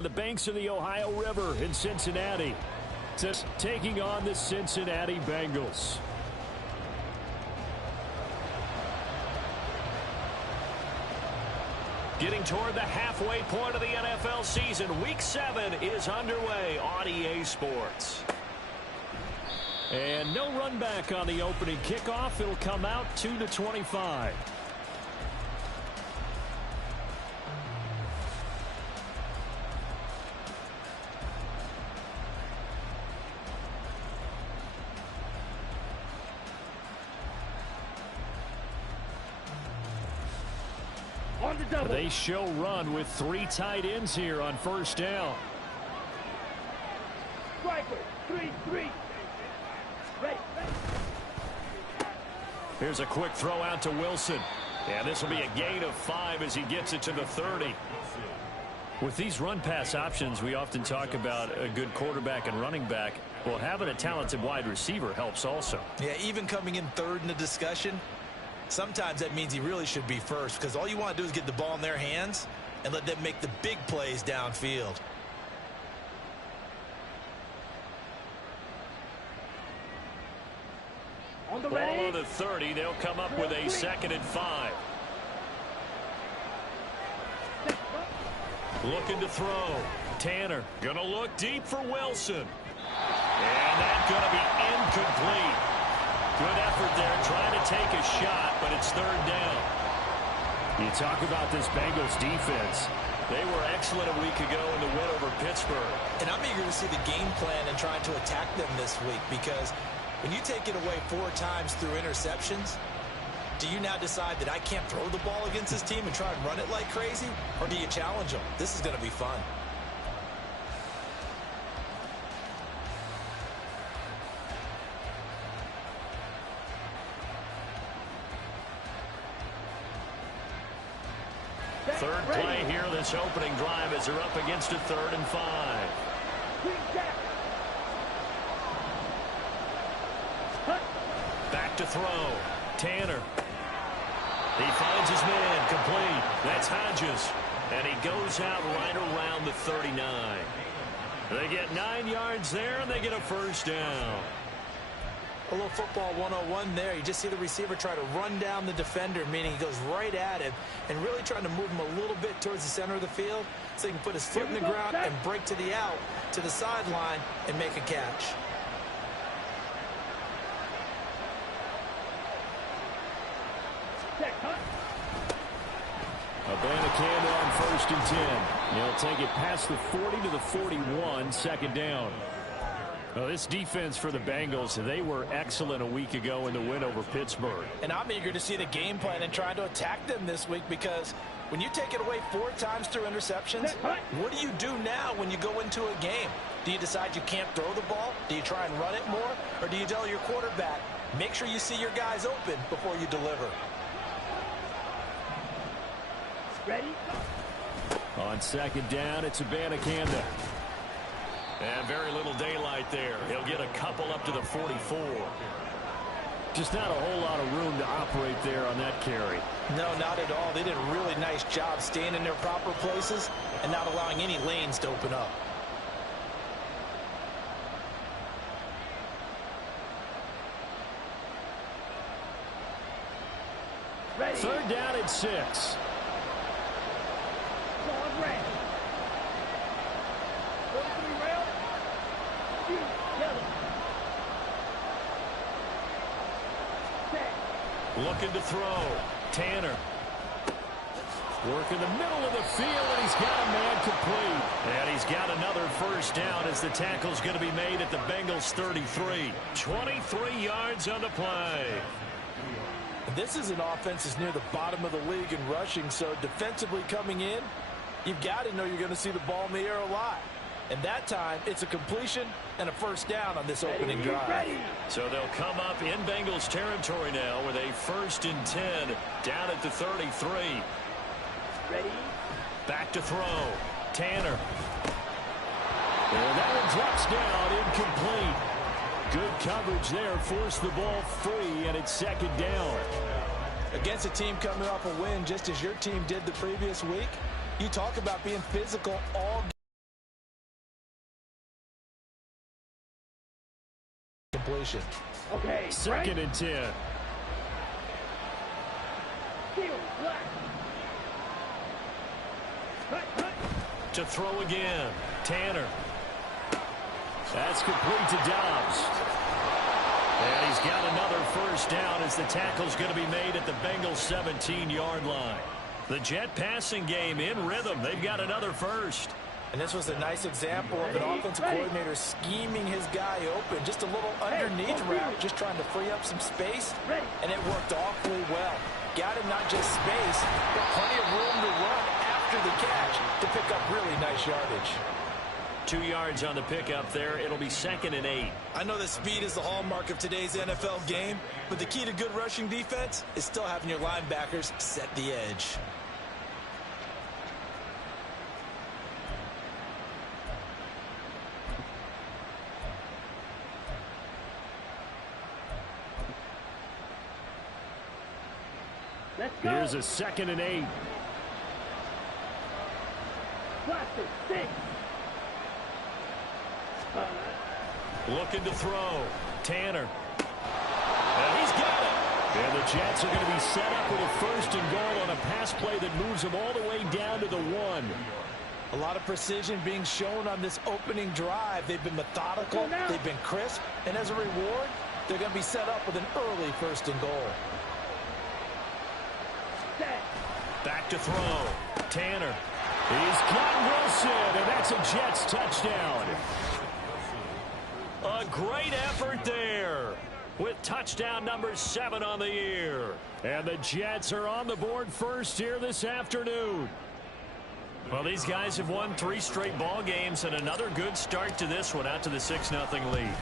The banks of the Ohio River in Cincinnati, taking on the Cincinnati Bengals. Getting toward the halfway point of the NFL season, Week 7 is underway on EA Sports. And no run back on the opening kickoff. It'll come out to the 25. They show run with 3 tight ends here on first down. Striker, 3-3. Here's a quick throw out to Wilson. And this will be a gain of 5 as he gets it to the 30. With these run-pass options, we often talk about a good quarterback and running back. Well, having a talented wide receiver helps also. Yeah, even coming in third in the discussion, sometimes that means he really should be first, because all you want to do is get the ball in their hands and let them make the big plays downfield. Ball on the 30. They'll come up with a 2nd and 5. Looking to throw. Tanner going to look deep for Wilson. And that's going to be incomplete. Good effort there trying to take a shot, but it's 3rd down. You talk about this Bengals defense. They were excellent a week ago in the win over Pittsburgh. And I'm eager to see the game plan and trying to attack them this week, because when you take it away 4 times through interceptions, do you now decide that I can't throw the ball against this team and try and run it like crazy? Or do you challenge them? This is going to be fun. Third play here this opening drive as they're up against a 3rd and 5. Back to throw. Tanner. He finds his man complete. That's Hodges. And he goes out right around the 39. They get 9 yards there, and they get a 1st down. A little football 101 there. You just see the receiver try to run down the defender, meaning he goes right at him and really trying to move him a little bit towards the center of the field so he can put his foot in the ground and break to the out, to the sideline, and make a catch. Abanikanda on 1st and 10. He'll take it past the 40 to the 41, 2nd down. Well, this defense for the Bengals, they were excellent a week ago in the win over Pittsburgh. And I'm eager to see the game plan and try to attack them this week, because when you take it away 4 times through interceptions, what do you do now when you go into a game? Do you decide you can't throw the ball? Do you try and run it more? Or do you tell your quarterback, make sure you see your guys open before you deliver? Ready? On 2nd down, it's Abanikanda. And very little daylight there. He'll get a couple up to the 44. Just not a whole lot of room to operate there on that carry. No, not at all. They did a really nice job staying in their proper places and not allowing any lanes to open up. Ready. 3rd down and 6. Looking to throw. Tanner. Work in the middle of the field, and he's got a man complete. And he's got another 1st down as the tackle's going to be made at the Bengals 33. 23 yards on the play. This is an offense that's near the bottom of the league in rushing, so defensively coming in, you've got to know you're going to see the ball in the air a lot. And that time, it's a completion and a 1st down on this opening drive. So they'll come up in Bengals territory now with a 1st and 10 down at the 33. Ready? Back to throw. Tanner. And that one drops down, incomplete. Good coverage there, forced the ball free, and it's 2nd down. Against a team coming off a win, just as your team did the previous week, you talk about being physical all game. situation. Okay. Second and 10. To throw again. Tanner. That's complete to Dobbs. And he's got another first down as the tackle's going to be made at the Bengals 17-yard line. The Jet passing game in rhythm. They've got another first. And this was a nice example of an offensive coordinator scheming his guy open. Just a little underneath route, just trying to free up some space. And it worked awfully well. Got him not just space, but plenty of room to run after the catch to pick up really nice yardage. 2 yards on the pickup there. It'll be 2nd and 8. I know that speed is the hallmark of today's NFL game, but the key to good rushing defense is still having your linebackers set the edge. Here's a 2nd and 8. Cluster 6. Looking to throw. Tanner. And he's got it. And the Jets are going to be set up with a 1st and goal on a pass play that moves them all the way down to the 1. A lot of precision being shown on this opening drive. They've been methodical. They've been crisp. And as a reward, they're going to be set up with an early 1st and goal. Back to throw. Tanner. He's got Wilson, and that's a Jets touchdown. A great effort there with touchdown number 7 on the year. And the Jets are on the board first here this afternoon. Well, these guys have won 3 straight ball games and another good start to this one out to the 6-0 lead.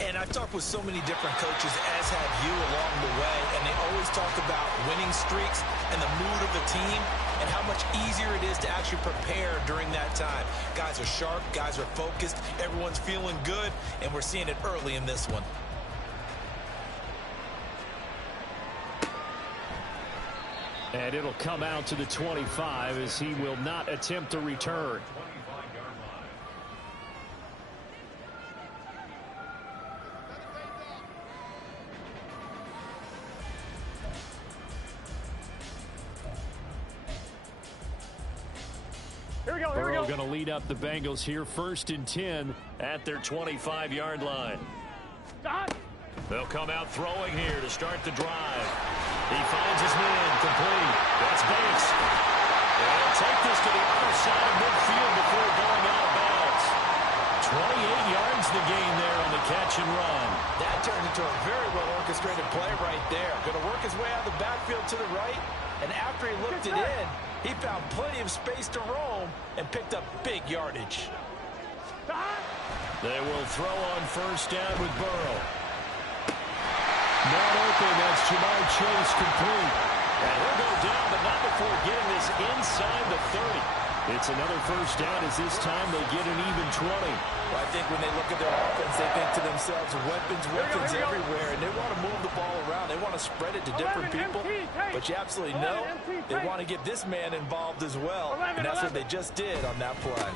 And I've talked with so many different coaches, as have you, along the way, and they always talk about winning streaks and the mood of the team and how much easier it is to actually prepare during that time. Guys are sharp, guys are focused, everyone's feeling good, and we're seeing it early in this one. And it'll come out to the 25 as he will not attempt to return. Burrow going to lead up the Bengals here, 1st and 10 at their 25-yard line. They'll come out throwing here to start the drive. He finds his man complete. That's Banks. They'll take this to the other side of midfield before going out of bounds. 28 yards the gain there on the catch and run. That turned into a very well orchestrated play right there. Going to work his way out of the backfield to the right, and after he looked it in, he found plenty of space to roam and picked up big yardage. They will throw on 1st down with Burrow. Not open, that's Jamar Chase complete. And he'll go down, but not before getting this inside the 30. It's another 1st down as this time they get an even 20. Well, I think when they look at their offense, they think to themselves, weapons everywhere, and they want to move the ball around. They want to spread it to different people, but you absolutely know they want to get this man involved as well, and that's what they just did on that play.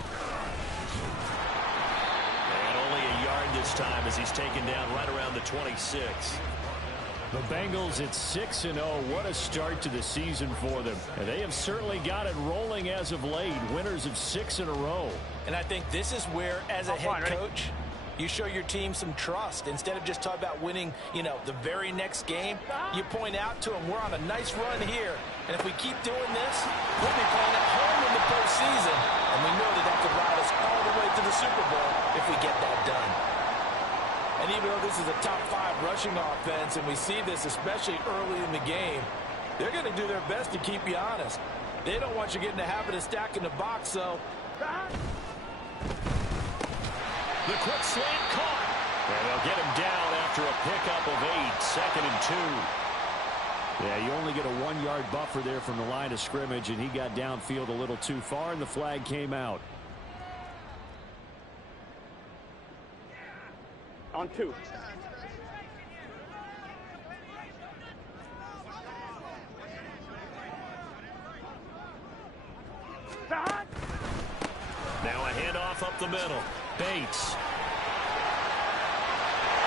And only a yard this time as he's taken down right around the 26. The Bengals at 6-0. What a start to the season for them. And they have certainly got it rolling as of late. Winners of 6 in a row. And I think this is where, as a head coach, you show your team some trust. Instead of just talking about winning, the very next game, you point out to them, we're on a nice run here. And if we keep doing this, we'll be playing at home in the postseason. And we know that could ride us all the way to the Super Bowl if we get that done. And even though this is a top 5 rushing offense, and we see this especially early in the game, they're going to do their best to keep you honest. They don't want you getting the habit of stacking the box, so. The quick slant caught. And they'll get him down after a pickup of 8, 2nd and 2. Yeah, you only get a 1-yard buffer there from the line of scrimmage, and he got downfield a little too far, and the flag came out. On 2. Now a handoff up the middle. Bates.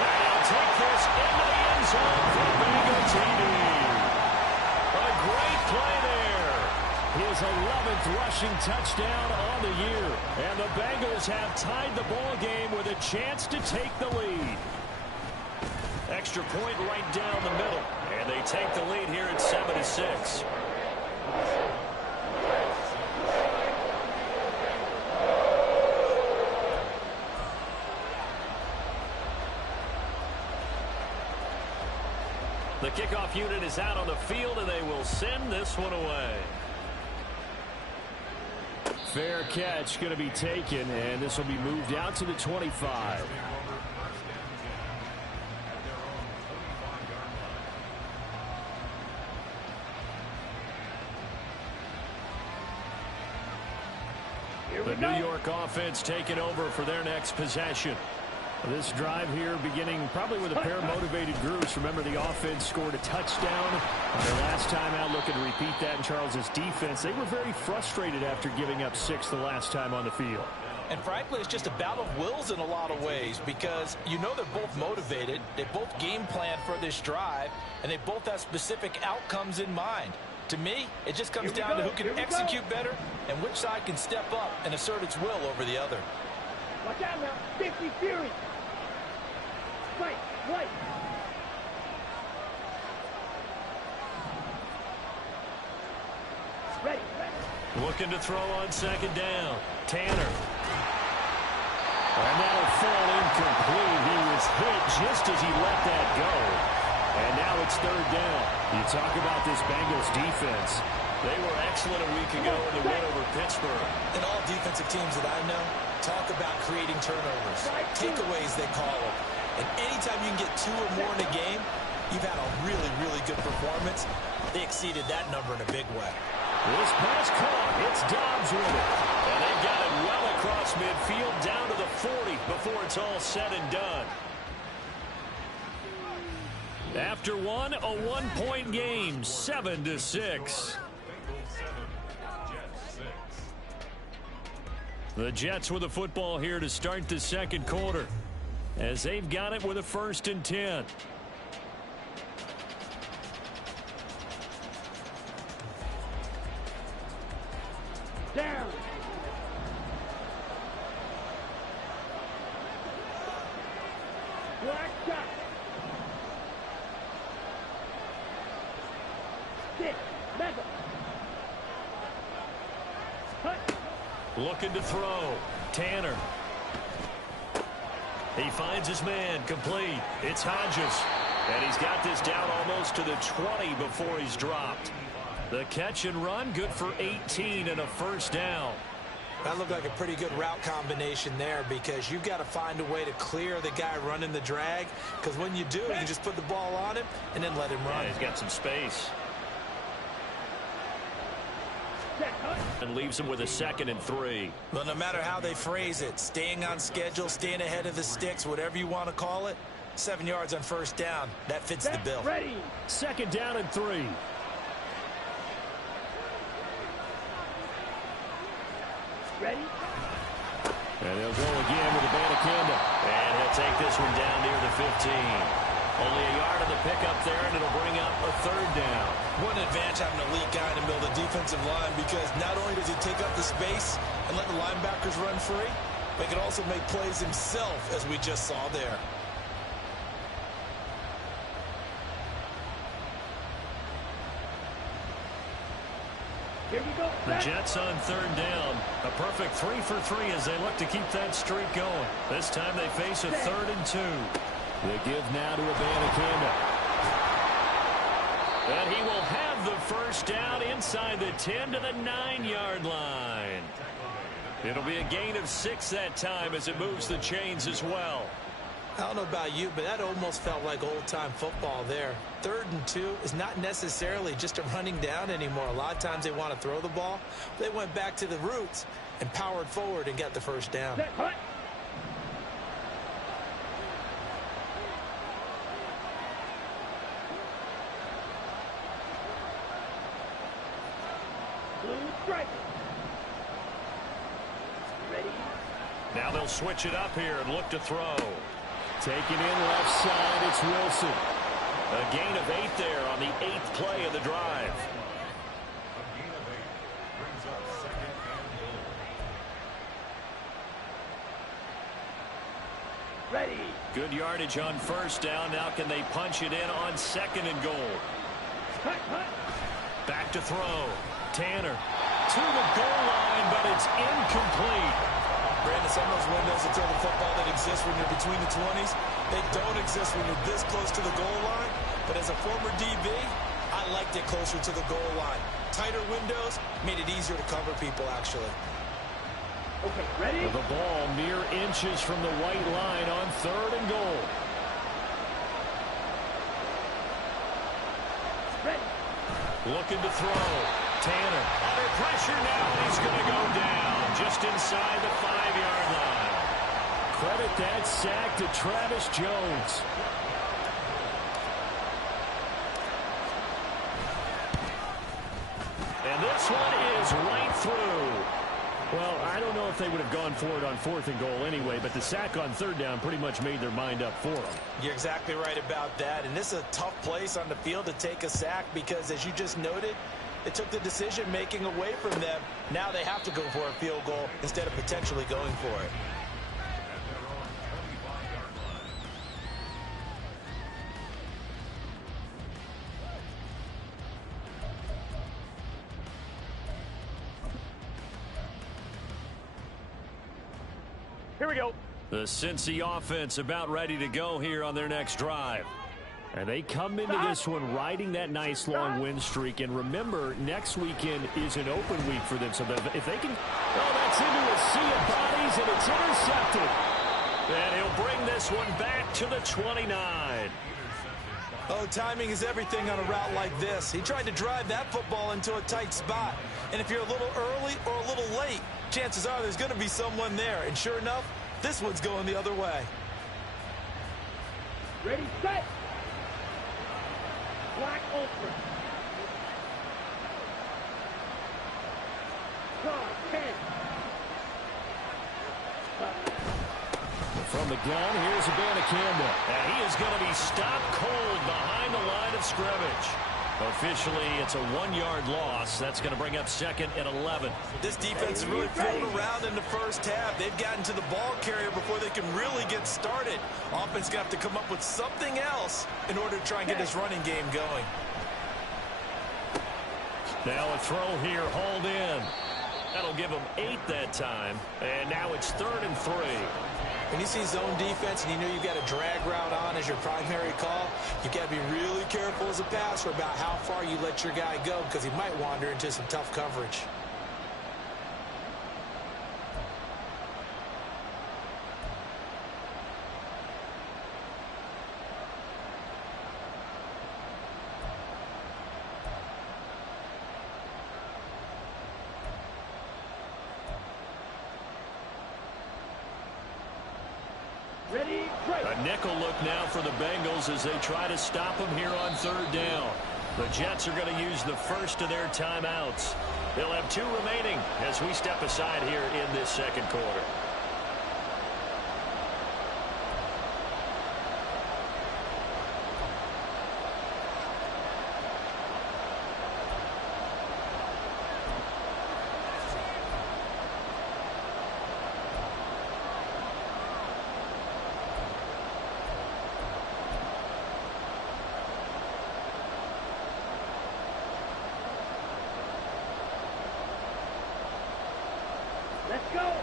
And he'll take this into the end zone for a Bengal TD. A great play there. His 11th rushing touchdown on the year. And the Bengals have tied the ball game with a chance to take the lead. Extra point right down the middle. And they take the lead here at 7-6. The kickoff unit is out on the field, and they will send this one away. Fair catch going to be taken, and this will be moved out to the 25. The New York offense taking over for their next possession. This drive here beginning probably with a pair of motivated groups. Remember, the offense scored a touchdown on their last time out. Looking to repeat that in Charles's defense. They were very frustrated after giving up 6 the last time on the field. And frankly, it's just a battle of wills in a lot of ways because you know they're both motivated. They both game plan for this drive, and they both have specific outcomes in mind. To me, it just comes down to who can execute better and which side can step up and assert its will over the other. Watch out now. 50 Fury. Right. Ready. Looking to throw on second down. Tanner. And that'll fall incomplete. He was hit just as he let that go. And now it's third down. You talk about this Bengals defense. They were excellent a week ago in the win over Pittsburgh. And all defensive teams that I know talk about creating turnovers. Takeaways, they call them. And anytime you can get 2 or more in a game, you've had a really, really good performance. They exceeded that number in a big way. This pass caught. It's Dobbs with it. And they've got it well across midfield down to the 40 before it's all said and done. After one, a 1-point game, 7-6. The Jets with the football here to start the second quarter, as they've got it with a 1st and 10. Down. Black shot. 6. Mega. Cut. Looking to throw. Tanner. He finds his man. Complete. It's Hodges. And he's got this down almost to the 20 before he's dropped. The catch and run, good for 18 and a 1st down. That looked like a pretty good route combination there because you've got to find a way to clear the guy running the drag, because when you do, you can just put the ball on him and then let him run. Yeah, he's got some space. And leaves him with a 2nd and 3. Well, no matter how they phrase it, staying on schedule, staying ahead of the sticks, whatever you want to call it, 7 yards on 1st down, that fits the bill. Ready. 2nd down and 3. Ready. And they'll go again with the Banacanda. And he'll take this one down near the 15. Only a yard on the pickup there, and it'll bring up a 3rd down. What an advantage having an elite guy in the middle of the defensive line, because not only does he take up the space and let the linebackers run free, but he can also make plays himself, as we just saw there. Here we go. The Jets on 3rd down. A perfect 3 for 3 as they look to keep that streak going. This time they face a 3rd and 2. They give now to Abanikanda. And he will have the 1st down inside the 10 to the 9-yard line. It'll be a gain of 6 that time as it moves the chains as well. I don't know about you, but that almost felt like old-time football there. 3rd and 2 is not necessarily just a running down anymore. A lot of times they want to throw the ball. They went back to the roots and powered forward and got the 1st down. Set, hut. Blue stripe. Ready. Now they'll switch it up here and look to throw. Taking in left side, it's Wilson. A gain of 8 there on the 8th play of the drive. Ready. Good yardage on first down. Now can they punch it in on 2nd and goal? Cut, cut. Back to throw. Tanner to the goal line, but it's incomplete. Brandon, some of those windows to throw the football that exist when you're between the 20s, they don't exist when you're this close to the goal line. But as a former DB, I liked it closer to the goal line. Tighter windows made it easier to cover people, actually. Okay, ready? The ball mere inches from the white line on 3rd and goal. Ready. Looking to throw. Tanner under pressure now, and he's going to go down just inside the 5-yard line. Credit that sack to Travis Jones. And this one is right through. Well, I don't know if they would have gone for it on 4th and goal anyway, but the sack on 3rd down pretty much made their mind up for them. You're exactly right about that, and this is a tough place on the field to take a sack because, as you just noted, it took the decision-making away from them. Now they have to go for a field goal instead of potentially going for it. Here we go. The Cincy offense about ready to go here on their next drive. And they come into this one riding that nice long win streak. And remember, next weekend is an open week for them. So if they can, oh, that's into a sea of bodies, and it's intercepted. And he'll bring this one back to the 29. Oh, timing is everything on a route like this. He tried to drive that football into a tight spot. And if you're a little early or a little late, chances are there's going to be someone there. And sure enough, this one's going the other way. Ready, set. Black Ultra. Draw, 10. From the gun, here's Abanikanda. And he is going to be stopped cold behind the line of scrimmage. Officially, it's a 1-yard loss. That's going to bring up 2nd and 11. This defense is really floating around in the first half. They've gotten to the ball carrier before they can really get started. Offense going to have to come up with something else in order to try and get this running game going. Now a throw here, hauled in. That'll give them 8 that time. And now it's 3rd and 3. When you see zone defense and you know you've got a drag route on as your primary call, you've got to be really careful as a passer about how far you let your guy go because he might wander into some tough coverage. Ready, break. A nickel look now for the Bengals as they try to stop them here on 3rd down. The Jets are going to use the first of their timeouts. They'll have 2 remaining as we step aside here in this 2nd quarter. Let's go.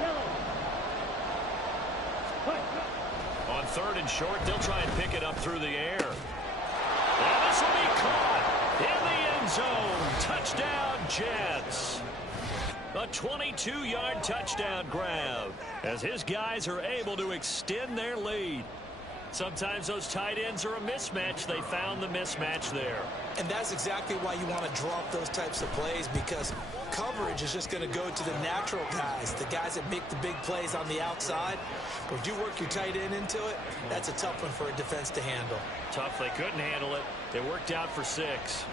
Yellow. On 3rd and short, they'll try and pick it up through the air. And this will be caught in the end zone. Touchdown, Jets. A 22-yard touchdown grab as his guys are able to extend their lead. Sometimes those tight ends are a mismatch. They found the mismatch there. And that's exactly why you want to draw up those types of plays, because coverage is just going to go to the natural guys, the guys that make the big plays on the outside. But if you work your tight end into it, that's a tough one for a defense to handle. Tough. They couldn't handle it. It worked out for 6.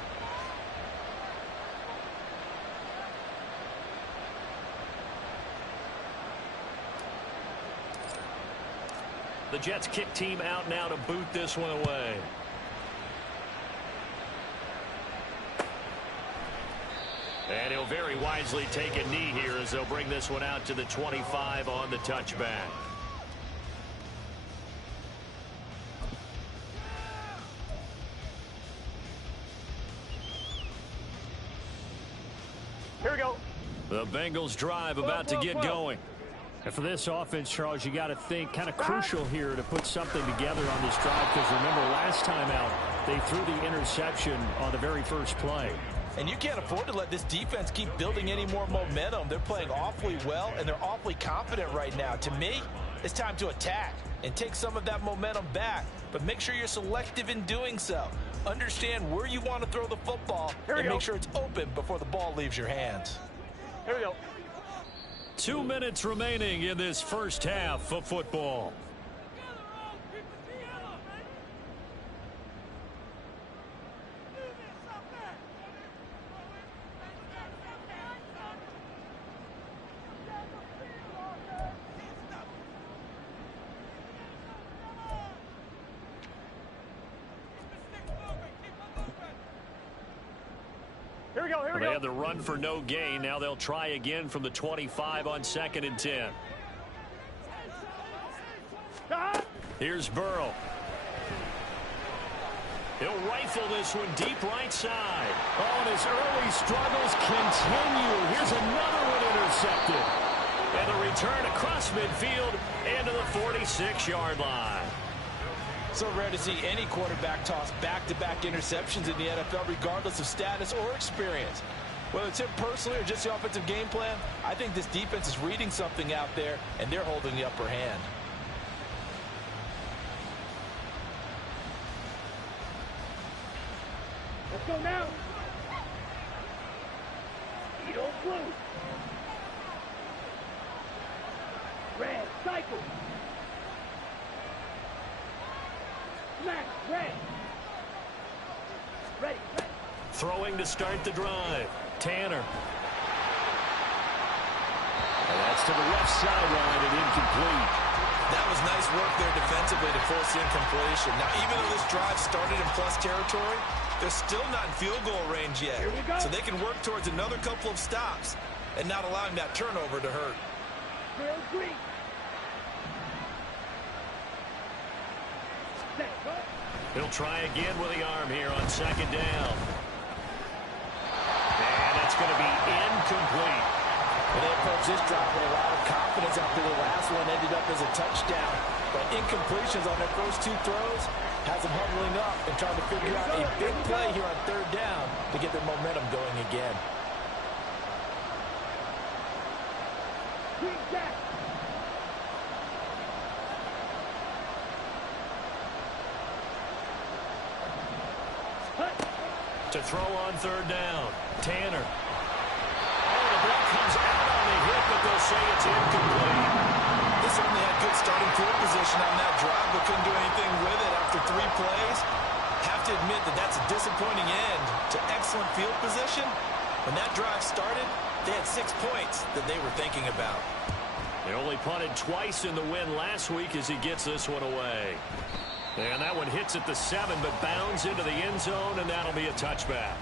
The Jets kick team out now to boot this one away. And he'll very wisely take a knee here as they'll bring this one out to the 25 on the touchback. Here we go. The Bengals drive about to get going. And for this offense, Charles, you got to think kind of crucial here to put something together on this drive, because remember last time out they threw the interception on the very first play. And you can't afford to let this defense keep building any more momentum. They're playing awfully well, and they're awfully confident right now. To me, it's time to attack and take some of that momentum back. But make sure you're selective in doing so. Understand where you want to throw the football and make sure it's open before the ball leaves your hands. Here we go. 2 minutes remaining in this first half of football. They had the run for no gain. Now they'll try again from the 25 on 2nd and 10. Here's Burrow. He'll rifle this one deep right side. Oh, and his early struggles continue. Here's another one intercepted. And the return across midfield into the 46-yard line. So rare to see any quarterback toss back-to-back interceptions in the NFL, regardless of status or experience. Whether it's him personally or just the offensive game plan, I think this defense is reading something out there, and they're holding the upper hand. Let's go now. Edo blue. Red, cycle. Smash, red. Ready, ready. Throwing to start the drive. Tanner. And that's to the left sideline and incomplete. That was nice work there defensively to force incompletion. Now, even though this drive started in plus territory, they're still not in field goal range yet. So they can work towards another couple of stops and not allowing that turnover to hurt. Real green. He'll try again with the arm here on 2nd down. And that's going to be incomplete. And they approach this drive with a lot of confidence after the last one ended up as a touchdown. But incompletions on their first 2 throws has them huddling up and trying to figure out a big play here on 3rd down to get their momentum going again. Quick jack. To throw on 3rd down. Tanner. Oh, the ball comes out on the hit, but they'll say it's incomplete. This certainly had good starting field position on that drive, but couldn't do anything with it after 3 plays. Have to admit that that's a disappointing end to excellent field position. When that drive started, they had 6 points that they were thinking about. They only punted twice in the win last week as he gets this one away. And that one hits at the 7, but bounds into the end zone, and that'll be a touchback.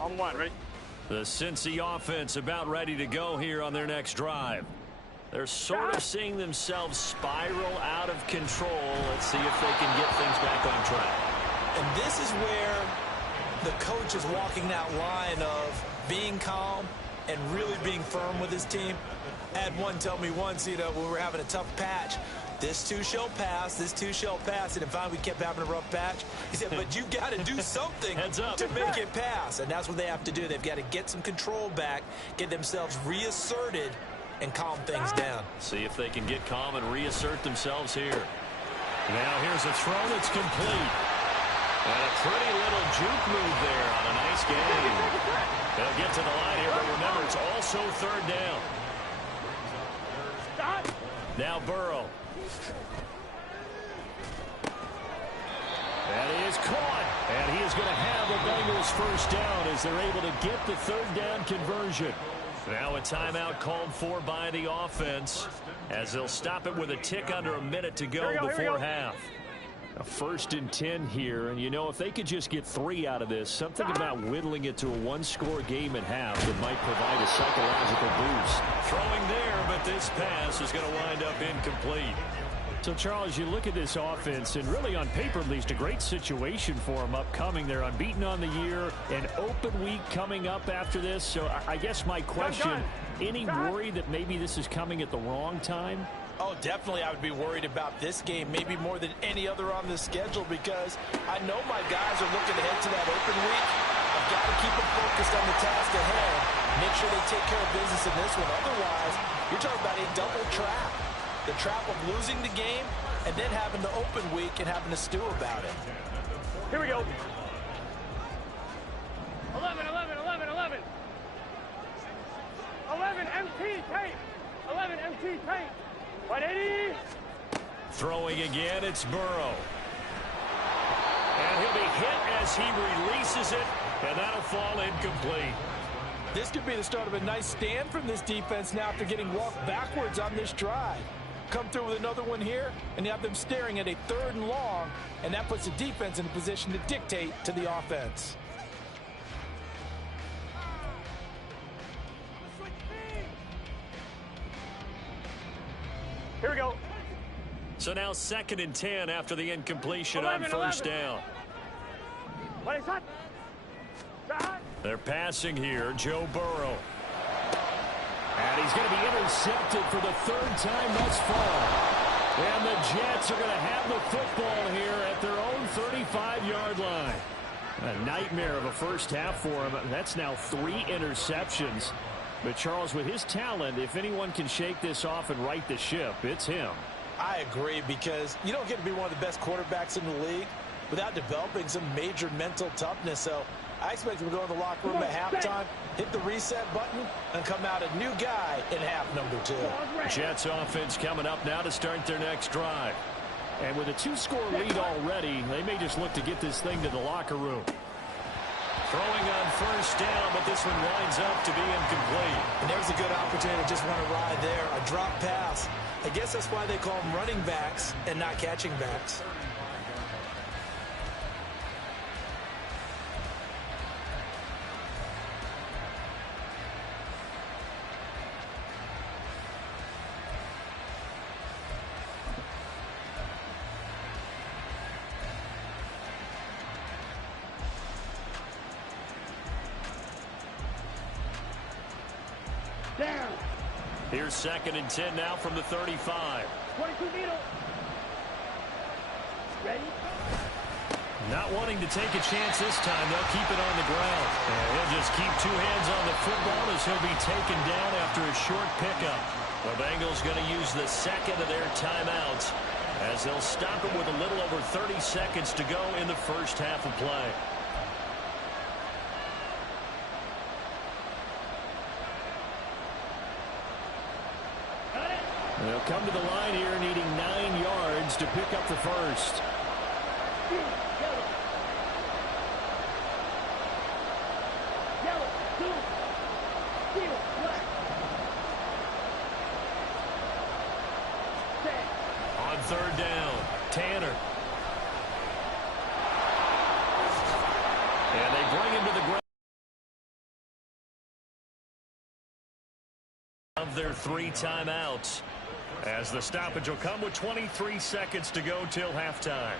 On 1, ready? The Cincy offense about ready to go here on their next drive. They're sort of seeing themselves spiral out of control. Let's see if they can get things back on track. And this is where the coach is walking that line of being calm and really being firm with his team. I had one tell me once, when we were having a tough patch, this too shall pass, this too shall pass. And finally we kept having a rough patch. He said, but you got to do something to make it pass. And that's what they have to do. They've got to get some control back, get themselves reasserted, and calm things down. See if they can get calm and reassert themselves here. Now here's a throw that's complete. And a pretty little juke move there on a nice game. They'll get to the line here, but remember, it's also 3rd down. Now Burrow. And he is caught. And he is going to have a Bengals first down as they're able to get the third down conversion. Now a timeout called for by the offense as they'll stop it with a tick under a minute to go before half. A 1st and 10 here, and you know, if they could just get 3 out of this, something about whittling it to a one-score game at half that might provide a psychological boost. Throwing there, but this pass is going to wind up incomplete. So, Charles, you look at this offense, and really on paper, at least, a great situation for them upcoming. They're unbeaten on the year, an open week coming up after this. So I guess my question, any worry that maybe this is coming at the wrong time? Oh, definitely I would be worried about this game, maybe more than any other on the schedule, because I know my guys are looking ahead to that open week. I've got to keep them focused on the task ahead, make sure they take care of business in this one. Otherwise, you're talking about a double trap. The trap of losing the game and then having the open week and having to stew about it. Here we go. 11, 11, 11, 11. 11 MT tape. 11 MT tape. 180. Throwing again, it's Burrow. And he'll be hit as he releases it, and that'll fall incomplete. This could be the start of a nice stand from this defense now after getting walked backwards on this drive. Come through with another one here, and you have them staring at a 3rd and long, and that puts the defense in a position to dictate to the offense. Here we go. So now 2nd and 10 after the incompletion on first down. What is that? They're passing here, Joe Burrow. And he's going to be intercepted for the 3rd time thus far. And the Jets are going to have the football here at their own 35-yard line. A nightmare of a first half for him. That's now 3 interceptions. But, Charles, with his talent, if anyone can shake this off and right the ship, it's him. I agree, because you don't get to be one of the best quarterbacks in the league without developing some major mental toughness. So I expect him to go in the locker room at halftime, hit the reset button, and come out a new guy in half number 2. Jets offense coming up now to start their next drive. And with a 2-score lead already, they may just look to get this thing to the locker room. Throwing on first down, but this one winds up to be incomplete. And there's a good opportunity to just run a ride there, a drop pass. I guess that's why they call them running backs and not catching backs. Down. Here's 2nd and 10 now from the 35. 22 meter. Ready? Not wanting to take a chance this time. They'll keep it on the ground. And he'll just keep 2 hands on the football as he'll be taken down after a short pickup. The Bengals going to use the 2nd of their timeouts as they'll stop it with a little over 30 seconds to go in the first half of play. They'll come to the line here needing 9 yards to pick up the first. Yellow, 2. Steel, black. Set. On 3rd down, Tanner. And they bring him to the ground. Of their 3 timeouts, as the stoppage will come with 23 seconds to go till halftime.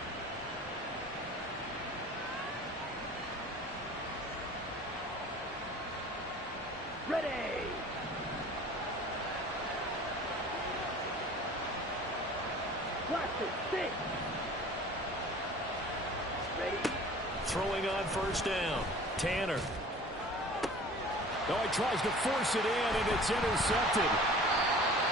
Ready. Plastic, 6. Ready. Throwing on first down, Tanner. No, he tries to force it in, and it's intercepted.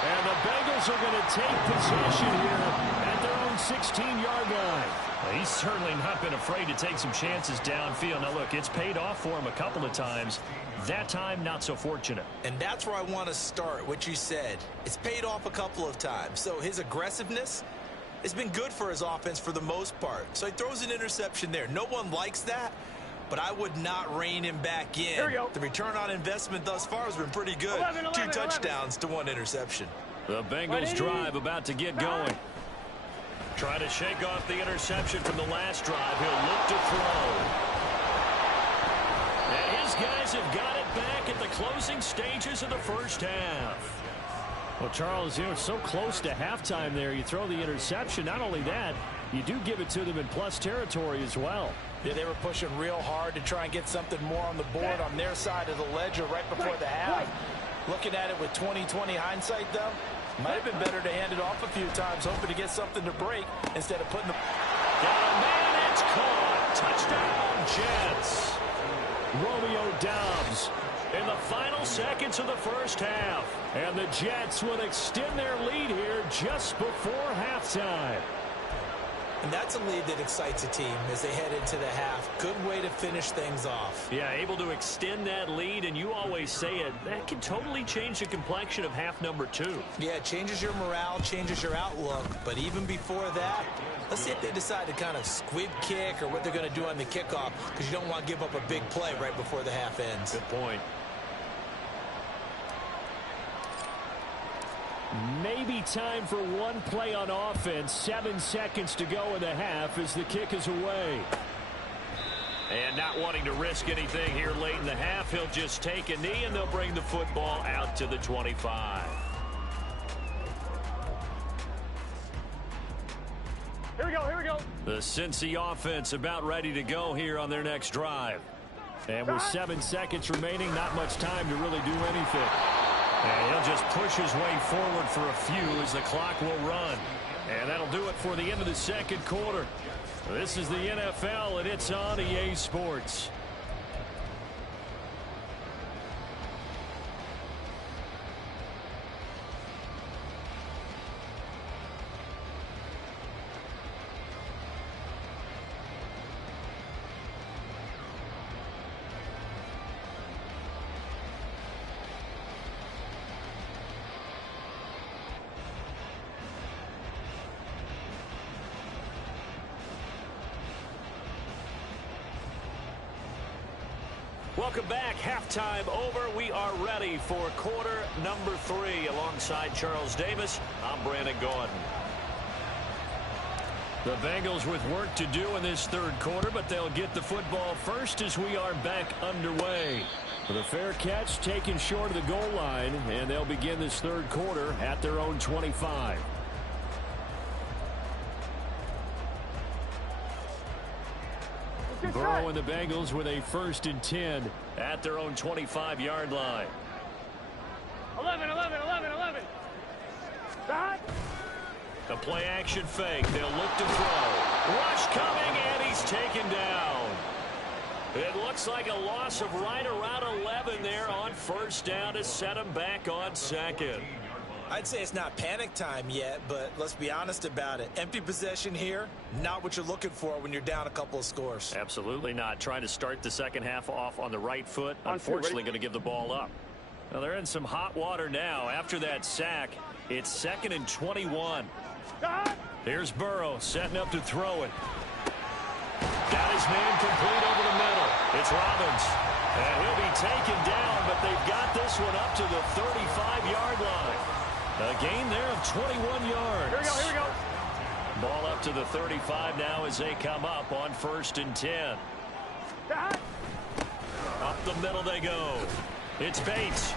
And the Bengals are going to take possession here at their own 16-yard line. Well, he's certainly not been afraid to take some chances downfield. Now, look, it's paid off for him a couple of times. That time, not so fortunate. And that's where I want to start, what you said. It's paid off a couple of times. So his aggressiveness, It's been good for his offense for the most part. So he throws an interception there. No one likes that, but I would not rein him back in. Here we go. The return on investment thus far has been pretty good. 2 touchdowns to 1 interception. The Bengals drive about to get going. Trying to shake off the interception from the last drive. He'll look to throw. And his guys have got it back at the closing stages of the first half. Well, Charles, you know, so close to halftime there. You throw the interception. Not only that, you do give it to them in plus territory as well. Yeah, they were pushing real hard to try and get something more on the board on their side of the ledger right before the half. Looking at it with 20/20 hindsight, though, might have been better to hand it off a few times, hoping to get something to break instead of putting the... Got a man, it's caught. Touchdown, Jets. Romeo Doubs in the final seconds of the first half. And the Jets will extend their lead here just before halftime. And that's a lead that excites a team as they head into the half. Good way to finish things off. Yeah, able to extend that lead, and you always say it, that can totally change the complexion of half number 2. Yeah, it changes your morale, changes your outlook. But even before that, let's see if they decide to kind of squib kick or what they're going to do on the kickoff, because you don't want to give up a big play right before the half ends. Good point. Maybe time for one play on offense. 7 seconds to go in the half as the kick is away. And not wanting to risk anything here late in the half, he'll just take a knee and they'll bring the football out to the 25. Here we go, here we go. The Cincy offense about ready to go here on their next drive. And with 7 seconds remaining, not much time to really do anything. And he'll just push his way forward for a few as the clock will run. And that'll do it for the end of the second quarter. This is the NFL, and it's on EA Sports. Welcome back. Halftime over. We are ready for quarter number 3. Alongside Charles Davis, I'm Brandon Gaudin. The Bengals with work to do in this third quarter, but they'll get the football first as we are back underway. The fair catch taken short of the goal line, and they'll begin this third quarter at their own 25. Burrow and the Bengals with a 1st and 10 at their own 25-yard line. 11. Stop. A play action fake. They'll look to throw. Rush coming, and he's taken down. It looks like a loss of right around 11 there on 1st down to set him back on 2nd. I'd say it's not panic time yet, but let's be honest about it. Empty possession here, not what you're looking for when you're down a couple of scores. Absolutely not. Trying to start the second half off on the right foot. Unfortunately, going to give the ball up. Well, they're in some hot water now. After that sack, it's 2nd and 21. Here's Burrow setting up to throw it. Got his man complete over the middle. It's Robbins. And he'll be taken down, but they've got this one up to the 35-yard line. A gain there of 21 yards. Here we go. Ball up to the 35 now as they come up on 1st and 10. Up the middle they go. It's Bates.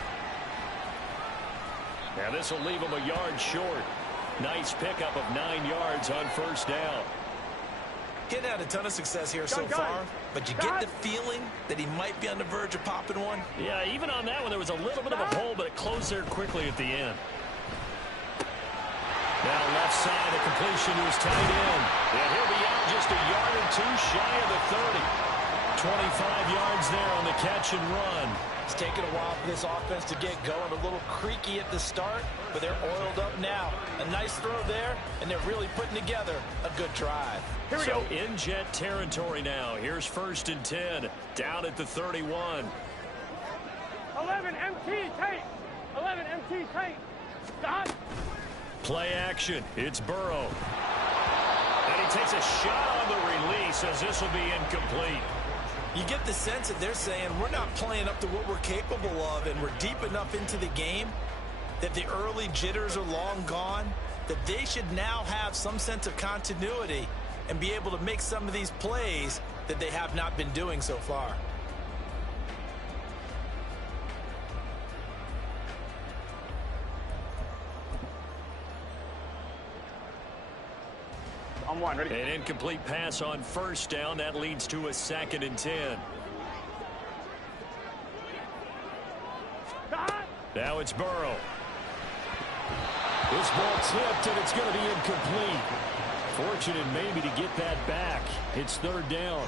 Now this will leave him a yard short. Nice pickup of 9 yards on 1st down. Getting had a ton of success here so far, but you get the feeling that he might be on the verge of popping one. Yeah, even on that one, there was a little bit of a hole, but it closed there quickly at the end. Now left side, a completion to his tight end. And he'll be out just a yard or 2 shy of the 30. 25 yards there on the catch and run. It's taken a while for this offense to get going. A little creaky at the start, but they're oiled up now. A nice throw there, and they're really putting together a good drive. Here we go. In Jet territory now. Here's 1st and 10. Down at the 31. 11 MT tape. 11 MT tape. Stop. Play action. It's Burrow. And he takes a shot on the release as this will be incomplete. You get the sense that they're saying we're not playing up to what we're capable of, and we're deep enough into the game that the early jitters are long gone, that they should now have some sense of continuity and be able to make some of these plays that they have not been doing so far. On one, ready? An incomplete pass on first down. That leads to a 2nd and 10. Now it's Burrow. This ball tipped, and it's going to be incomplete. Fortunate maybe to get that back. It's 3rd down.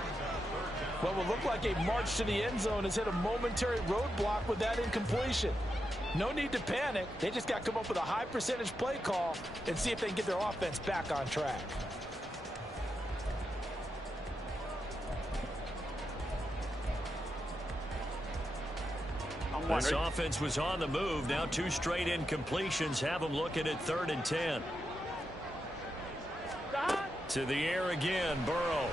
What will look like a march to the end zone has hit a momentary roadblock with that incompletion. No need to panic. They just got to come up with a high percentage play call and see if they can get their offense back on track. This offense was on the move. Now 2 straight incompletions have them looking at 3rd and 10. To the air again, Burrow.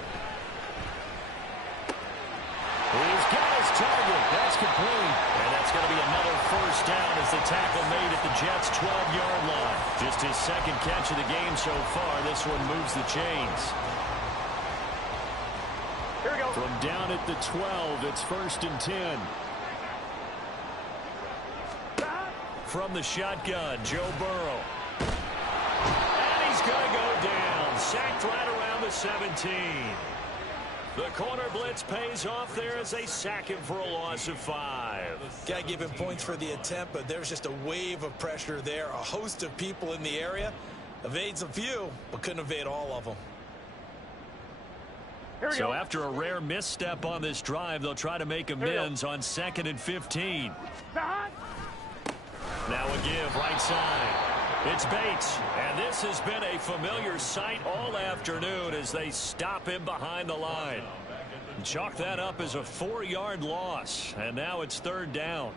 He's got his target. That's complete. And that's going to be another first down as the tackle made at the Jets' 12-yard line. Just his 2nd catch of the game so far. This one moves the chains. Here we go. From down at the 12, it's 1st and 10. From the shotgun, Joe Burrow. And he's going to go down. Sacked right around the 17. The corner blitz pays off there as they sack him for a loss of 5. Got to give him points for the attempt, but there's just a wave of pressure there. A host of people in the area. Evades a few, but couldn't evade all of them. So after a rare misstep on this drive, they'll try to make amends on 2nd and 15. Now a give right side. It's Bates, and this has been a familiar sight all afternoon as they stop him behind the line. Chalk that up as a 4-yard loss, and now it's 3rd down.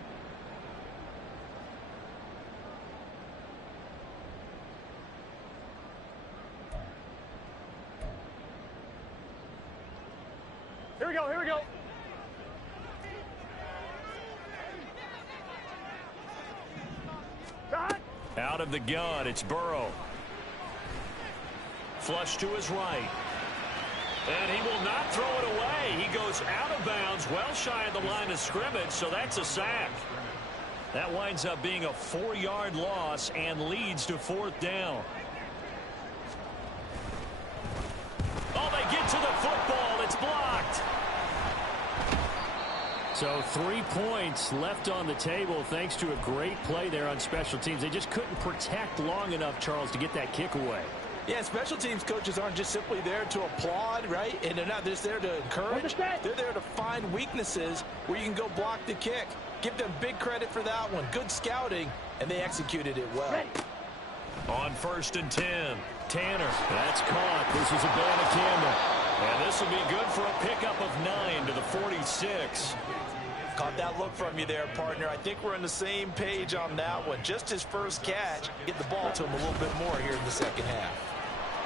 Here we go, here we go. Out of the gun, it's Burrow. Flush to his right. And he will not throw it away. He goes out of bounds, well shy of the line of scrimmage, so that's a sack. That winds up being a 4-yard loss and leads to 4th down. Oh, they get to the football. It's blocked. So 3 points left on the table thanks to a great play there on special teams. They just couldn't protect long enough, Charles, to get that kick away. Yeah, special teams coaches aren't just simply there to applaud, right? And they're not just there to encourage. They're there to find weaknesses where you can go block the kick. Give them big credit for that one. Good scouting, and they executed it well. On 1st and 10, Tanner. That's caught. This is Abanikanda. And this will be good for a pickup of 9 to the 46. Caught that look from you there, partner. I think we're on the same page on that one. Just his first catch. Get the ball to him a little bit more here in the 2nd half.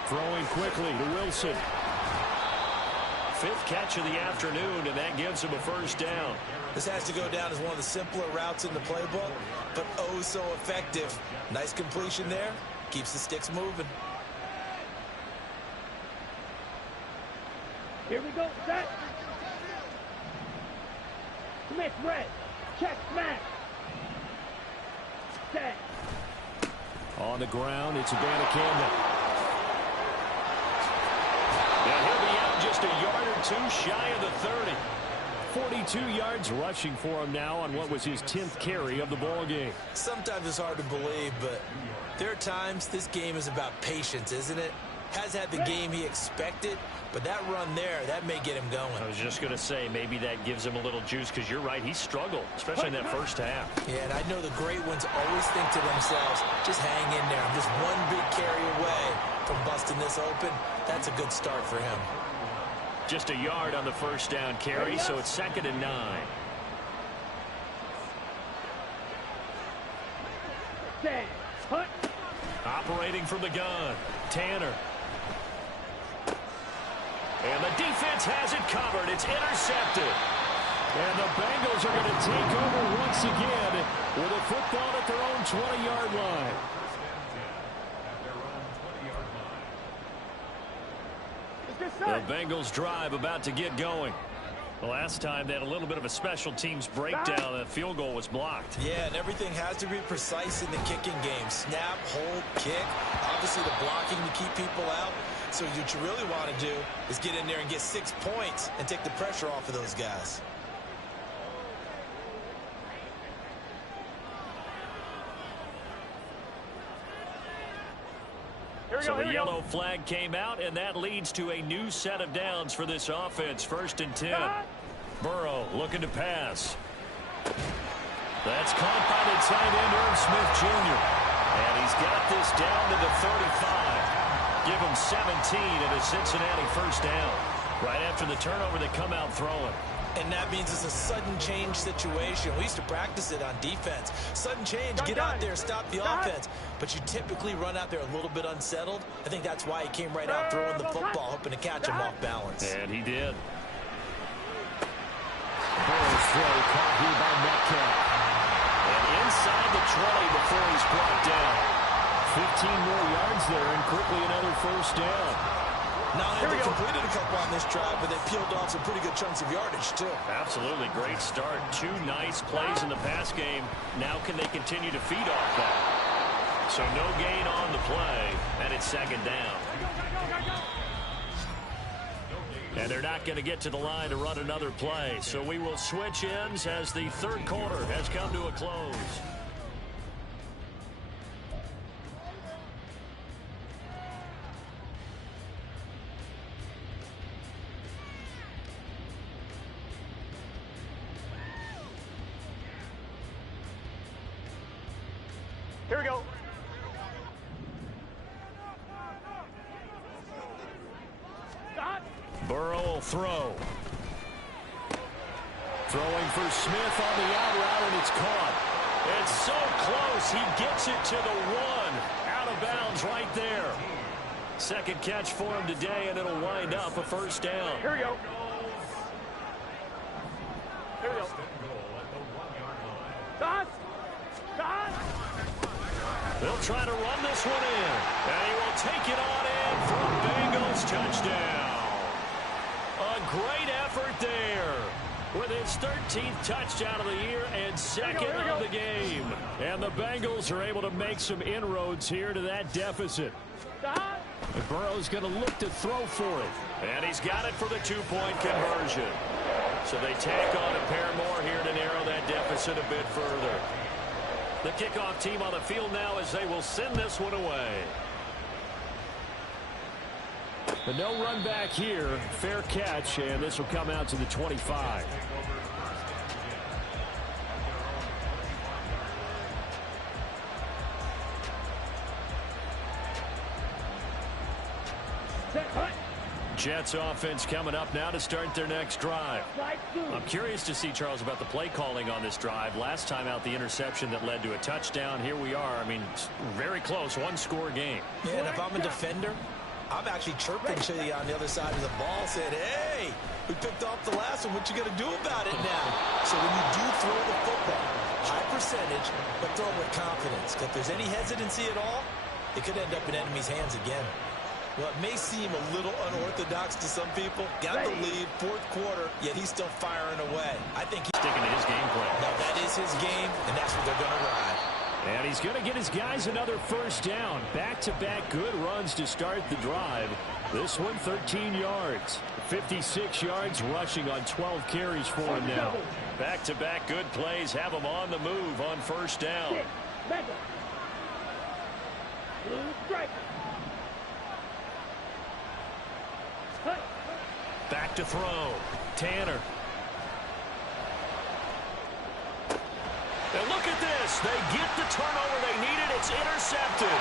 Throwing quickly to Wilson. 5th catch of the afternoon, and that gives him a first down. This has to go down as one of the simpler routes in the playbook, but oh so effective. Nice completion there. Keeps the sticks moving. Here we go, set. Smith, red. Check, smash. Set. On the ground, it's Abanikanda. And he'll be out just a yard or 2 shy of the 30. 42 yards rushing for him now on what was his 10th carry of the ball game. Sometimes it's hard to believe, but there are times this game is about patience, isn't it? Has had the game he expected, but that run there, that may get him going. I was just going to say, maybe that gives him a little juice, because you're right, he struggled, especially in that first half. Yeah, and I know the great ones always think to themselves, just hang in there. I'm just one big carry away from busting this open. That's a good start for him. Just a yard on the first down carry, so it's 2nd and 9. Set. Hunt. Operating from the gun, Tanner. And the defense has it covered. It's intercepted. And the Bengals are going to take over once again with a football at their own 20-yard line. The Bengals drive about to get going. The last time they had a little bit of a special teams breakdown. That field goal was blocked. Yeah, and everything has to be precise in the kicking game. Snap, hold, kick. Obviously the blocking to keep people out. So what you really want to do is get in there and get 6 points and take the pressure off of those guys. So the yellow flag came out, and that leads to a new set of downs for this offense. 1st and 10. Burrow looking to pass. That's caught by the tight end, Irv Smith Jr. And he's got this down to the 35. Give him 17 and a Cincinnati 1st down. Right after the turnover, they come out throwing. And that means it's a sudden change situation. We used to practice it on defense. Sudden change, get out there, stop the offense. But you typically run out there a little bit unsettled. I think that's why he came right out throwing the football, hoping to catch him off balance. And he did. Burrow's throw caught here by Metcalf. And inside the 20 before he's brought down. 15 more yards there, and quickly another 1st down. Not only they completed a couple on this drive, but they peeled off some pretty good chunks of yardage, too. Absolutely. Great start. 2 nice plays in the pass game. Now can they continue to feed off that? So no gain on the play, and it's 2nd down. And they're not going to get to the line to run another play. So we will switch ends as the 3rd quarter has come to a close. Here we go. Burrow will throw. Throwing for Smith on the out route, and it's caught. It's so close. He gets it to the 1. Out of bounds right there. 2nd catch for him today, and it'll wind up a 1st down. Here we go. Here we go. Dot. Dot. They'll try to run this one in. And he will take it on in for a Bengals touchdown. A great effort there with his 13th touchdown of the year and 2nd of the game. And the Bengals are able to make some inroads here to that deficit. And Burrow's going to look to throw for it. And he's got it for the 2-point conversion. So they tack on a pair more here to narrow that deficit a bit further. The kickoff team on the field now as they will send this one away. But no run back here. Fair catch, and this will come out to the 25. Jets offense coming up now to start their next drive. I'm curious to see, Charles, about the play calling on this drive. Last time out, the interception that led to a touchdown. Here we are. I mean, very close, 1-score game. Yeah, and if I'm a defender, I'm actually chirping to you on the other side of the ball, saying, hey, we picked off the last one. What you going to do about it now? So when you do throw the football, high percentage, but throw it with confidence. If there's any hesitancy at all, it could end up in enemy's hands again. Well, it may seem a little unorthodox to some people. Got the lead, 4th quarter, yet he's still firing away. I think he's sticking to his game plan. Now, that is his game, and that's what they're going to ride. And he's going to get his guys another 1st down. Back-to-back good runs to start the drive. This one, 13 yards. 56 yards rushing on 12 carries for him now. Back-to-back good plays have him on the move on 1st down. Back to throw. Tanner. And look at this. They get the turnover they needed. It's intercepted.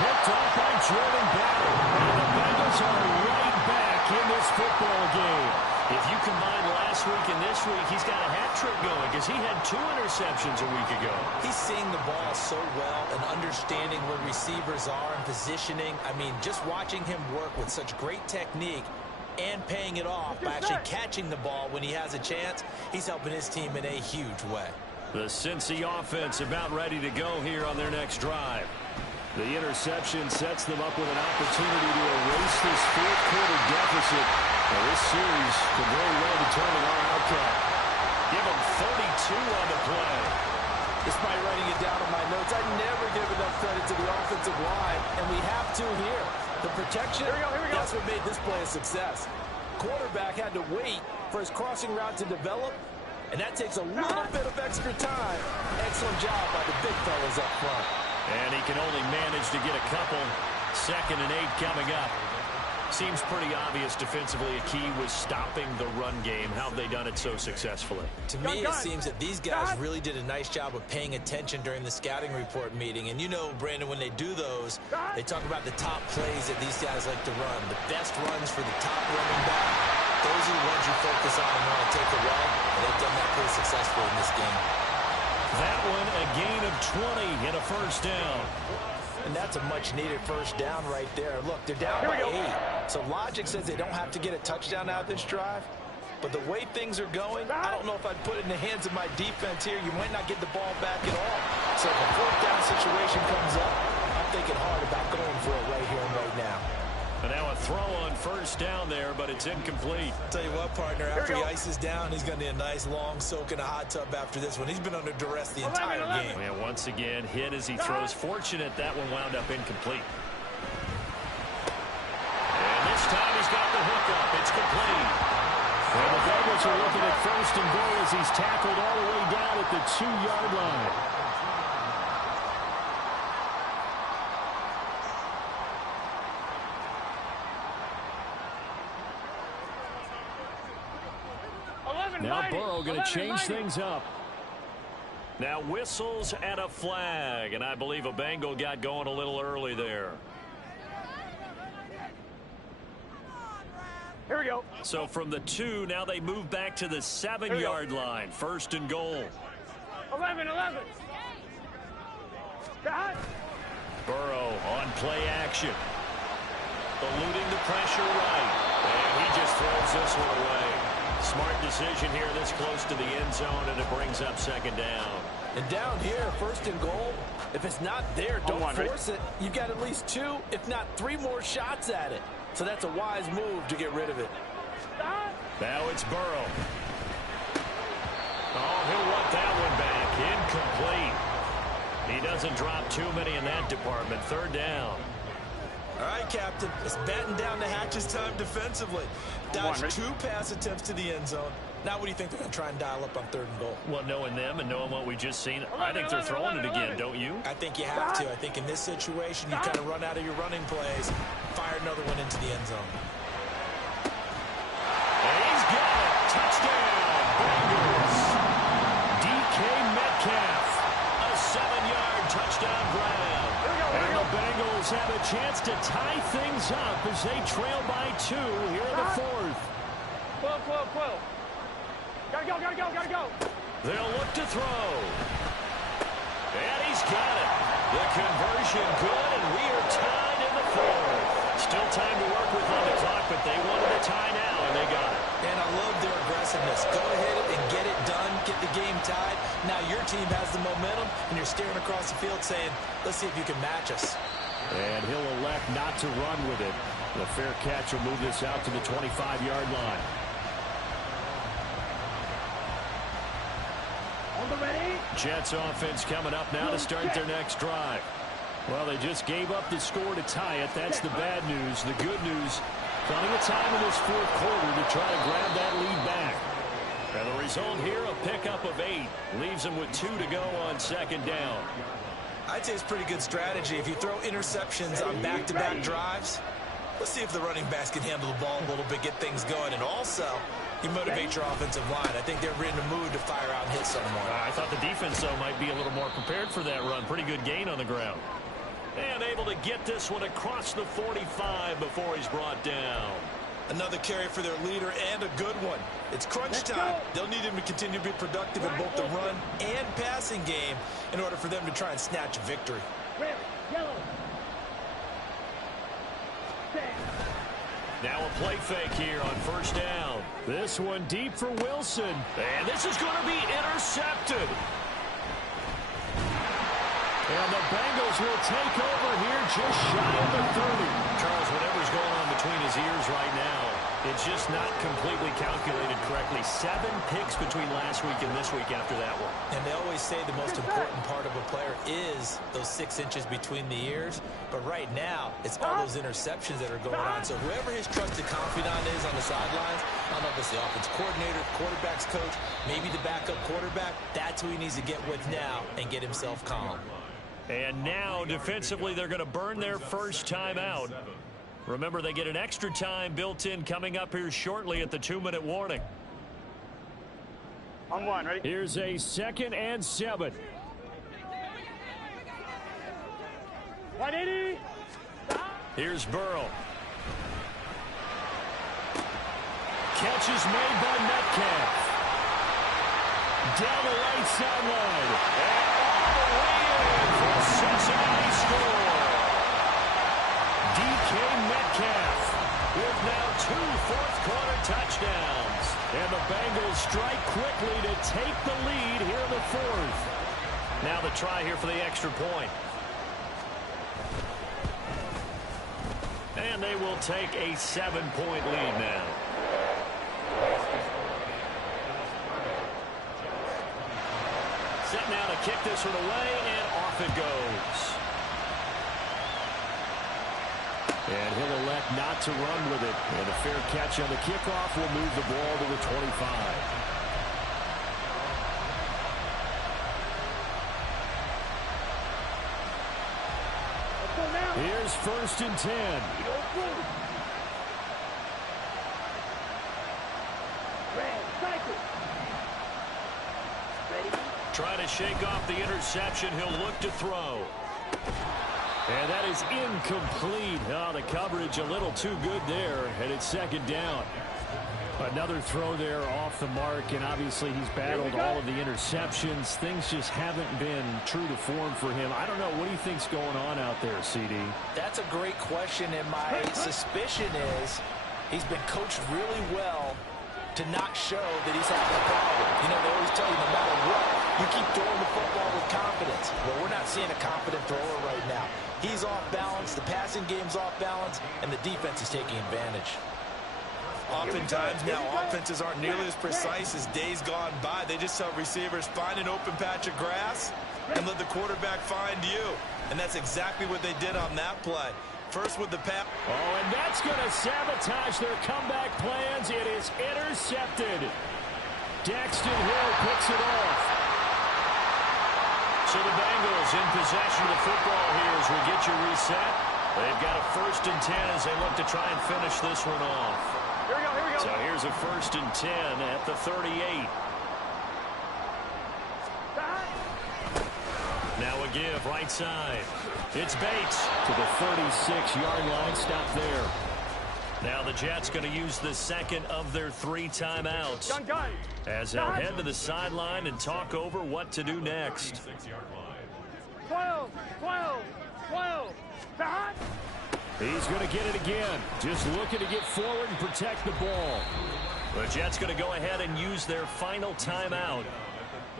Picked off by Jordan Battle. And the Bengals are right back in this football game. If you combine last week and this week, he's got a hat trick going because he had 2 interceptions a week ago. He's seeing the ball so well and understanding where receivers are and positioning. I mean, just watching him work with such great technique, and paying it off by actually catching the ball when he has a chance. He's helping his team in a huge way. The Cincy offense about ready to go here on their next drive. The interception sets them up with an opportunity to erase this fourth-quarter deficit. Well, this series could very well determine our outcome. Give them 32 on the play. Despite writing it down in my notes, I never give enough credit to the offensive line, and we have to here. The protection, here we go. That's what made this play a success. Quarterback had to wait for his crossing route to develop, and that takes a little bit of extra time. Excellent job by the big fellas up front. And he can only manage to get a couple. 2nd and 8 coming up. Seems pretty obvious defensively a key was stopping the run game. How have they done it so successfully? To me, it seems that these guys really did a nice job of paying attention during the scouting report meeting. And you know, Brandon, when they do those, they talk about the top plays that these guys like to run. The best runs for the top running back. Those are the ones you focus on and want to take away. And they've done that pretty successfully in this game. That one, a gain of 20 and a first down. And that's a much-needed first down right there. Look, they're down by 8. So logic says they don't have to get a touchdown out of this drive. But the way things are going, I don't know if I'd put it in the hands of my defense here. You might not get the ball back at all. So if a fourth down situation comes up, I'm thinking hard about going for it right here and right now. And now a throw on first down there, but it's incomplete. Tell you what, partner, after he ices down, he's going to need a nice long soak in a hot tub after this one. He's been under duress the entire game. And once again, hit as he throws. Fortunate that one wound up incomplete. And this time he's got the hook up. It's complete. And the Bengals are looking at 1st and goal as he's tackled all the way down at the 2-yard line. Now Burrow going to change things up. Now whistles and a flag. And I believe a Bengal got going a little early there. Here we go. So from the 2, now they move back to the 7-yard line. 1st and goal. 11. Burrow on play action. Eluding the pressure right. And he just throws this one away. Smart decision here this close to the end zone, and it brings up 2nd down. And down here, 1st and goal, if it's not there, don't force it. You've got at least 2, if not 3 more shots at it. So that's a wise move to get rid of it. Now it's Burrow. Oh, he'll want that one back. Incomplete. He doesn't drop too many in that department. 3rd down. All right, Captain. It's batten down the hatches time defensively. Dodge 2 pass attempts to the end zone. Now what do you think they're going to try and dial up on 3rd and goal? Well, knowing them and knowing what we just seen, I think they're throwing it again, don't you? I think you have to. I think in this situation, you kind of run out of your running plays, fire another one into the end zone. And he's got it. Touchdown, Bengals. DK Metcalf, a 7-yard touchdown grab. And the Bengals have a chance to tie things up as they trail by 2 here in the 4th. 12. Gotta go. They'll look to throw. And he's got it. The conversion good, and we are tied in the 4th. Still time to work with on the clock, but they wanted a tie now, and they got it. And I love their aggressiveness. Go ahead and get it done, get the game tied. Now your team has the momentum, and you're staring across the field saying, let's see if you can match us. And he'll elect not to run with it. The fair catch will move this out to the 25-yard line. Jets offense coming up now to start their next drive. Well, they just gave up the score to tie it. That's the bad news. The good news, plenty of time in this 4th quarter to try to grab that lead back. And the result here, a pickup of 8. Leaves them with 2 to go on 2nd down. I'd say it's pretty good strategy. If you throw interceptions on back-to-back drives, let's see if the running backs can handle the ball a little bit, get things going. And also, you motivate your offensive line. I think they're in the mood to fire out and hit someone. I thought the defense, though, might be a little more prepared for that run. Pretty good gain on the ground. And able to get this one across the 45 before he's brought down. Another carry for their leader and a good one. It's crunch time. They'll need him to continue to be productive in both the run and passing game in order for them to try and snatch a victory. Red, yellow. Now a play fake here on first down. This one deep for Wilson. And this is going to be intercepted. And the Bengals will take over here just shy of the 30. Charles, whatever's going on between his ears right now, it's just not completely calculated correctly. 7 picks between last week and this week after that one. And they always say the most important part of a player is those 6 inches between the ears. But right now, it's all those interceptions that are going on. So whoever his trusted confidant is on the sidelines, I don't know if it's the offense coordinator, quarterback's coach, maybe the backup quarterback, that's who he needs to get with now and get himself calm. And now, defensively, they're going to burn their first time out. Remember, they get an extra time built in coming up here shortly at the 2-minute warning. On one, ready? Here's a 2nd and 7. 180. Here's Burrow. Catch is made by Metcalf. Down the right sideline. And all the way in for a Cincinnati score. DK Metcalf with now 2 fourth-quarter touchdowns. And the Bengals strike quickly to take the lead here in the 4th. Now the try here for the extra point. And they will take a 7-point lead now. Set now to kick this one away, and off it goes. And he'll elect not to run with it. And a fair catch on the kickoff will move the ball to the 25. Here's 1st and 10. Trying to shake off the interception. He'll look to throw. And that is incomplete. Oh, the coverage a little too good there. And it's 2nd down. Another throw there off the mark. And obviously he's battled all of the interceptions. Things just haven't been true to form for him. I don't know. What do you think's going on out there, CD? That's a great question. And my suspicion is he's been coached really well to not show that he's having a problem. You know, they always tell you no matter what, you keep throwing the football with confidence. Well, we're not seeing a confident thrower right now. He's off balance, the passing game's off balance, and the defense is taking advantage. Oftentimes now offenses aren't nearly as precise as days gone by. They just tell receivers, find an open patch of grass and let the quarterback find you. And that's exactly what they did on that play. First with the pass. Oh, and that's going to sabotage their comeback plans. It is intercepted. Daxton Hill picks it off. So the Bengals in possession of the football here as we get you reset. They've got a 1st and 10 as they look to try and finish this one off. Here we go, here we go. So here's a 1st and 10 at the 38. Now a give right side. It's Bates to the 36-yard line. Stop there. Now the Jets going to use the 2nd of their 3 timeouts. Gun. As they'll head to the sideline and talk over what to do next. 12. He's going to get it again. Just looking to get forward and protect the ball. The Jets going to go ahead and use their final timeout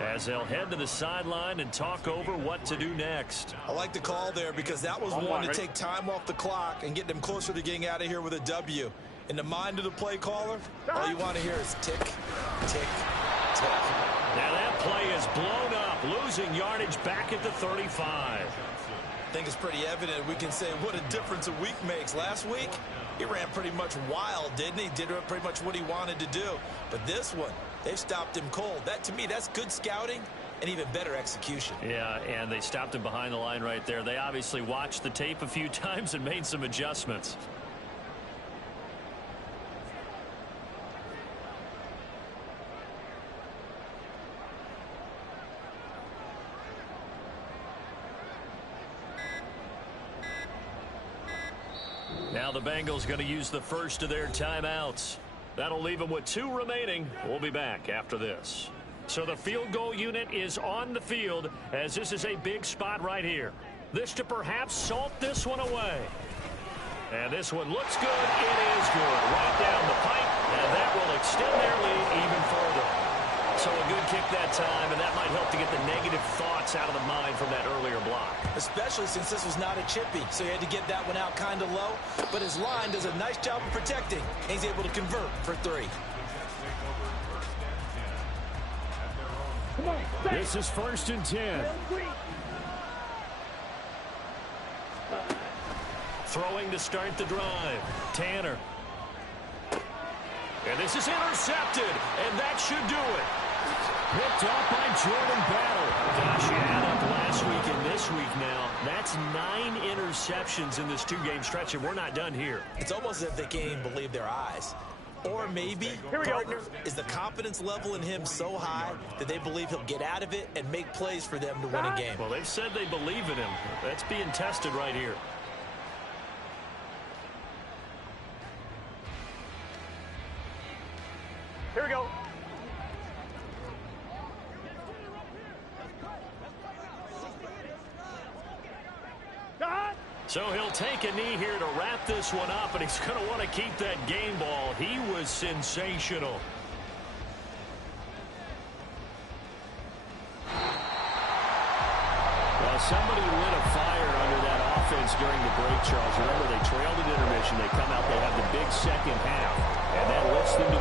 as they'll head to the sideline and talk over what to do next. I like the call there because that was one to take time off the clock and get them closer to getting out of here with a W. In the mind of the play caller, all you want to hear is tick, tick, tick. Now that play is blown up, losing yardage back at the 35. I think it's pretty evident. We can say what a difference a week makes. Last week, he ran pretty much wild, didn't he? Did pretty much what he wanted to do. But this one, they've stopped him cold. That, to me, that's good scouting and even better execution. Yeah, and they stopped him behind the line right there. They obviously watched the tape a few times and made some adjustments. Now the Bengals going to use the first of their timeouts. That'll leave them with 2 remaining. We'll be back after this. So the field goal unit is on the field as this is a big spot right here. This to perhaps salt this one away. And this one looks good. It is good. Right down the pipe, and that will extend their lead even further. So a good kick that time, and that might help to get the negative thoughts out of the mind from that earlier block. Especially since this was not a chippy, so he had to get that one out kind of low. But his line does a nice job of protecting, and he's able to convert for 3. This is 1st and 10. Throwing to start the drive. Tanner. And this is intercepted, and that should do it. Picked up by Jordan Battle. Gosh, you add up last week and this week now. That's 9 interceptions in this 2-game stretch, and we're not done here. It's almost as if they can't even believe their eyes. Or maybe, partner, is the confidence level in him so high that they believe he'll get out of it and make plays for them to win a game. Well, they've said they believe in him. That's being tested right here. Here we go. So he'll take a knee here to wrap this one up, and he's going to want to keep that game ball. He was sensational. Well, somebody lit a fire under that offense during the break, Charles. Remember, they trailed at intermission. They come out, they have the big second half, and that lifts them to the